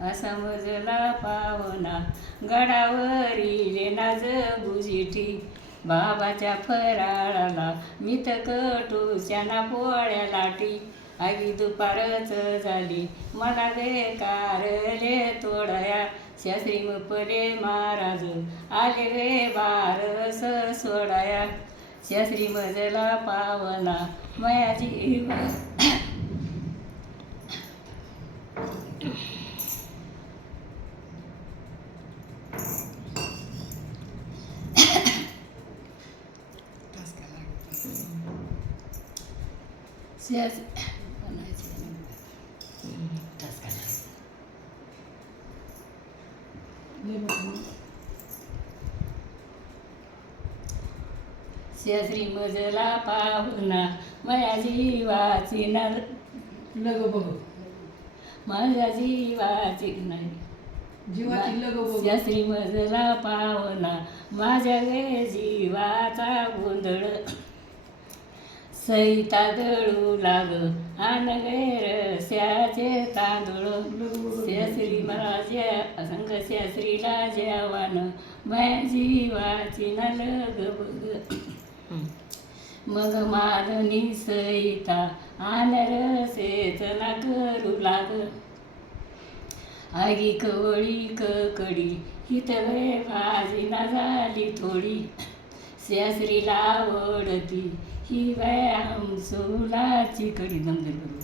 असा पावना. गडावरी नाज बुजिठी. बाबाच्या फराळाला मित कटूच्याना पोळ्या लाटी. आगी दुपारच झाली मला बेकारले तोडया. शास्त्री परे महाराज आले वे बारस सोडाया. शास्त्री मजला पावना मया शास्त्री मजला पाहुणा मया जीवाची नर लग बघ माझ्या जीवाची नाही जीवाची लग बघ शास्त्री मजला पावना माझ्या जीवाचा गोंधळ सैता दळू लाग आन गैरस्याचे तांदूळ. शास्त्री माझ्या संग शास्त्रीला जेवान माझ्या जीवाची न लग बग मग मालनी सैता आन रसेच ना करू लाग. आगी कवळी ककडी हित भाजी ना झाली थोडी. शास्त्रीला आवडती ही व्यायाम सोलाची कडी दमदर करू